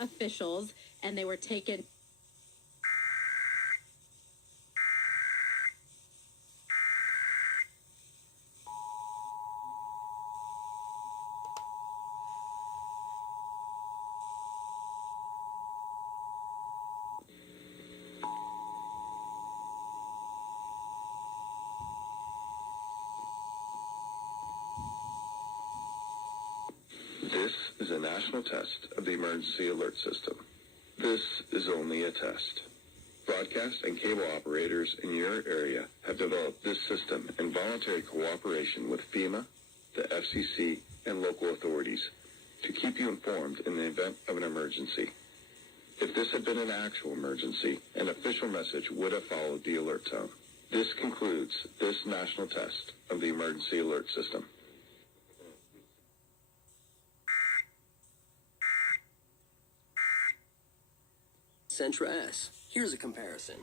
officials, and they were taken. This is a national test of the emergency alert system. This is only a test. Broadcast and cable operators in your area have developed this system in voluntary cooperation with FEMA, the FCC, and local authorities to keep you informed in the event of an emergency. If this had been an actual emergency, an official message would have followed the alert tone. This concludes this national test of the emergency alert system. Sentra S. Here's a comparison.